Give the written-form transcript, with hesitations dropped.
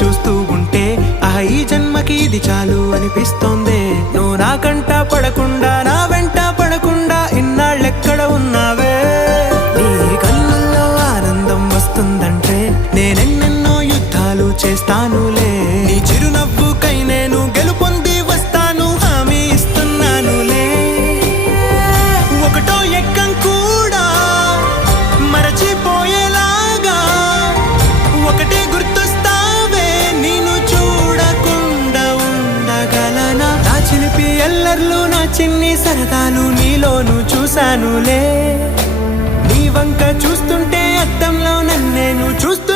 చూస్తూ ఉంటే ఈ జన్మకి ఇది చాలు అనిపిస్తోంది. నువ్వు నా కంట పడకుండా నా వెంట పడకుండా ఇన్నాళ్ళెక్కడ ఉన్నావే? నీ కళ్ళల్లో ఆనందం వస్తుందంటే నేనెన్నెన్నో యుద్ధాలు చేస్తానులే. నీ చిరునవ్వుకై నేను గెలుపొంది వస్తాను, హామీ ఇస్తున్నానులే. ఒకటో ఎక్కం కూడా మరచిపోయేలాగా ఒకటే గుర్తొస్తావే, నేను చూడకుండా ఉండగలనా? నా చిలిపి ఎల్లర్లు నా చిన్ని సరదాలు నీలోను చూశానులే. నీ వంక చూస్తుంటే అద్దంలో నన్నేను చూస్తూ